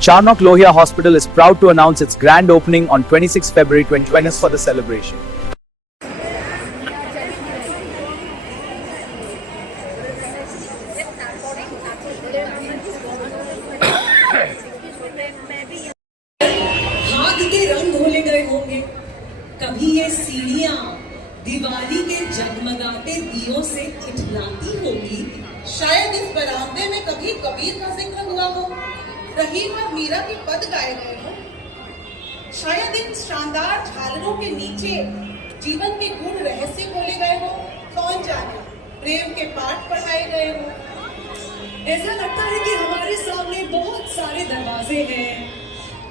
Charnock Lohia Hospital is proud to announce its grand opening on 26 February 2020 for the celebration. हाथ के रंग घोले गए होंगे, कभी ये सीढ़ियां दिवाली के जगमगाते दियों से इठलाती होगी। शायद इस बरामदे में कभी कबीर का जिक्र हुआ हो, रहीम और मीरा के पद गाए गए हो। शायद इन शानदार झालरों के नीचे जीवन के गूढ़ रहस्य खोले गए हो। कौन जाने प्रेम के पाठ पढ़ाए गए हो। ऐसा लगता है कि हमारे सामने बहुत सारे दरवाजे हैं,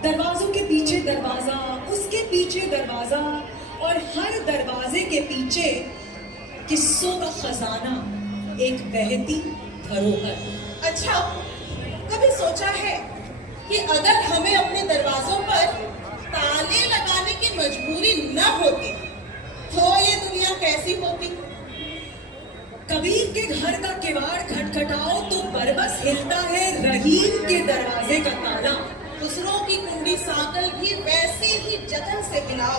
दरवाजों के पीछे दरवाजा, उसके पीछे दरवाजा, और हर दरवाजे के पीछे किस्सों का खजाना, एक बहती धरोहर। अच्छा, कभी सोचा है कि अगर हमें अपने दरवाजों पर ताले लगाने की मजबूरी न होती तो ये दुनिया कैसी होती। कबीर के घर का किवाड़ खटखटाओ तो बरबस हिलता है रहीम के दरवाजे का ताला। दूसरों की कुंडी सांकल भी वैसे ही जतन से हिलाओ।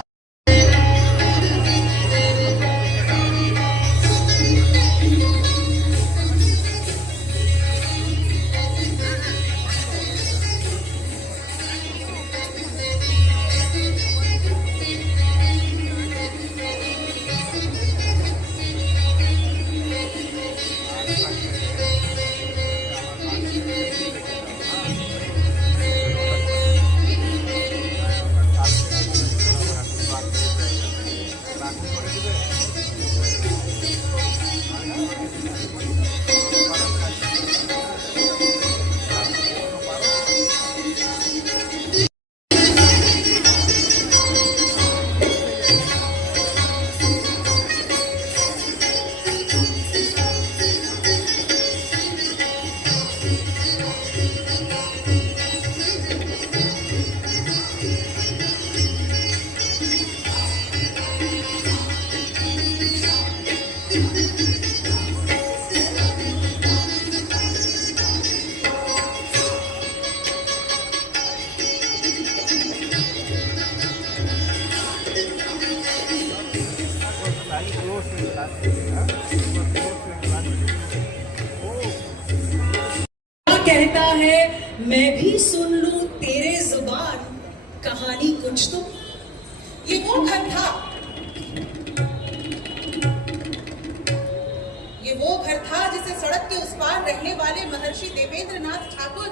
कहता है मैं भी सुन लूं तेरे जुबान कहानी कुछ तो। ये वो घर था, जिसे सड़क के उस पार रहने वाले महर्षि देवेंद्र नाथ ठाकुर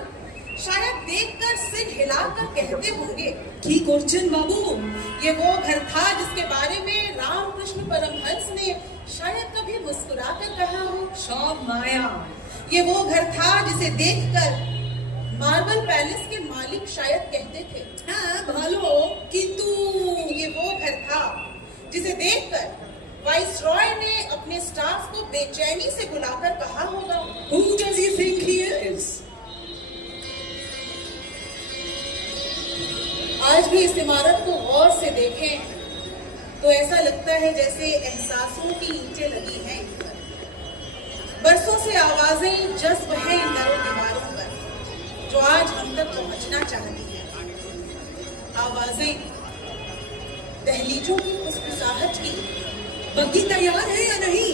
शायद देखकर सिर हिलाकर कहते होंगे कि गोरचंद बाबू। ये वो घर था जिसके बारे में रामकृष्ण परमहंस ने शायद कभी मुस्कुराकर कहा हो, सब माया। ये वो घर था जिसे देखकर मार्बल पैलेस के मालिक शायद कहते थे, हाँ भालो। किंतु ये वो घर था जिसे देखकर वाइस रॉय ने अपने स्टाफ को बेचैनी से बुलाकर कहा होगा, Who does he think he is? आज भी इस इमारत को गौर से देखें तो ऐसा लगता है जैसे एहसासों की ईंटें लगी हैं इन पर। बरसों से आवाजें जज्ब हैं इन दरों दीवारों पर जो आज हम तक पहुंचना चाहती हैं। आवाजें दहलीजों की खुशखुसाहट की। बग्गी तैयार है या नहीं?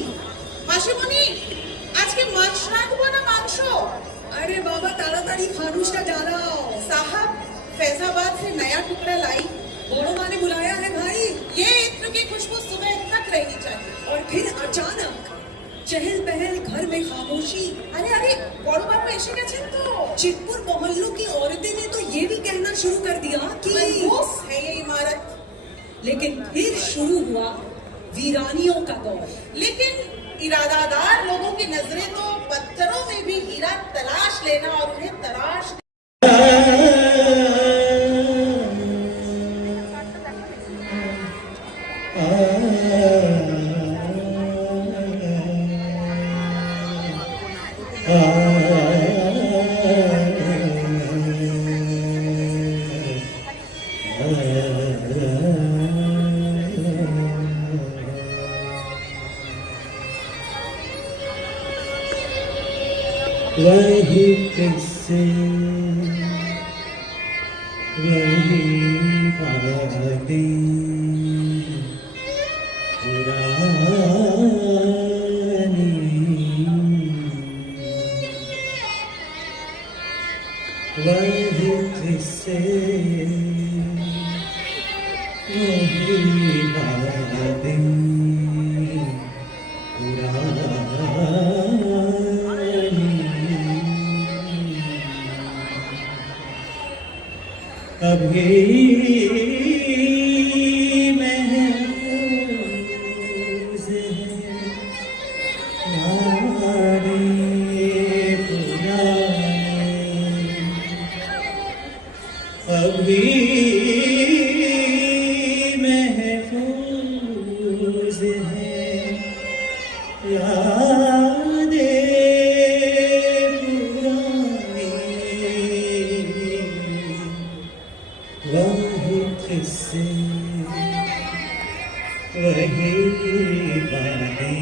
माशिमुनी, आज के मांसनाथ को ना मांसो। अरे बाबा ताड़ाताड़ी फानुष्टा जा रहा हो। साहब फैजाबाद से नया टुकड़ा लाई। बोड़ो माँ ने बुलाया है भाई। ये इत्र की खुशबू सुबह तक रहनी चाहिए। और फिर अचानक चहल पहल, घर में खामोशी। अरे बोड़ो माँ में ऐसे क्या तो चितपुर मोहल्लों की औरतें ने तो ये भी कहना शुरू कर दिया कि मनहूस है ये इमारत। लेकिन फिर शुरू हुआ वीरानियों का दौर। लेकिन इरादादार लोगों की नजरें तो पत्थरों में भी हीरा तलाश लेना और उन्हें तराश वही किस्से वही बातें पुरानी, वही किस्से, वही बातें कभी महफूज है यादें पुरानी, अभी महफूज है यादें पुरानी, वही किस्से, वही बातें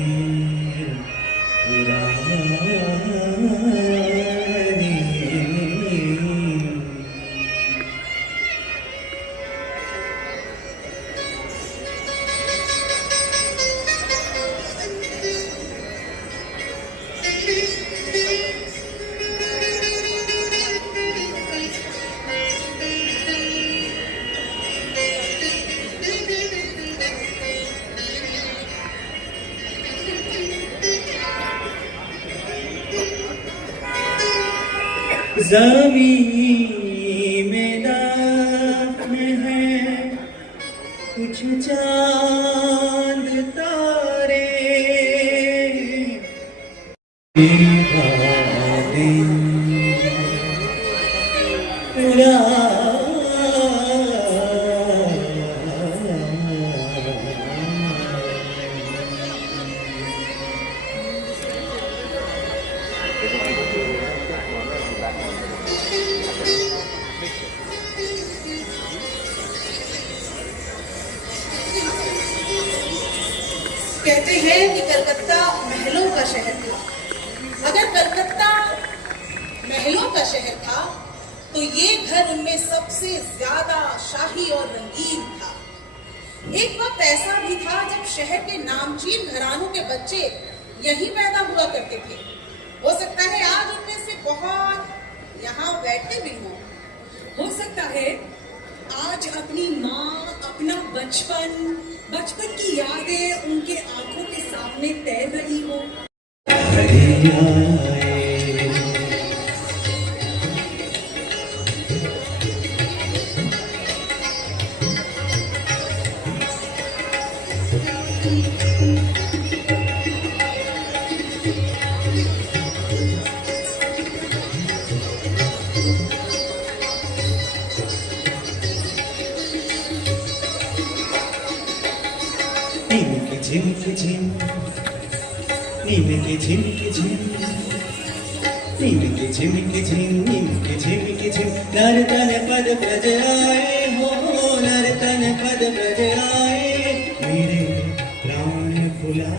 पुरानी। ज़मीं में दफन है कुछ चांद तारे, बातें कहते हैं कि कलकत्ता महलों का शहर था। अगर कलकत्ता महलों का शहर था तो ये घर उनमें सबसे ज्यादा शाही और रंगीन था। एक वक्त ऐसा भी था जब शहर के नामचीन घरानों के बच्चे यहीं पैदा हुआ करते थे। हो सकता है आज उनमें से बहुत यहाँ बैठते भी हों। हो सकता है आज अपनी माँ, अपना बचपन की यादें उनके आंखों के सामने तैर रही हो। झिमक झिम, नीम के झिमक झिम, नीम के झिमक झिम, नीम के झिमक झिम, नर तन पद ब्रज आए हो, नर तन पद ब्रज आए, मेरे प्राण फुला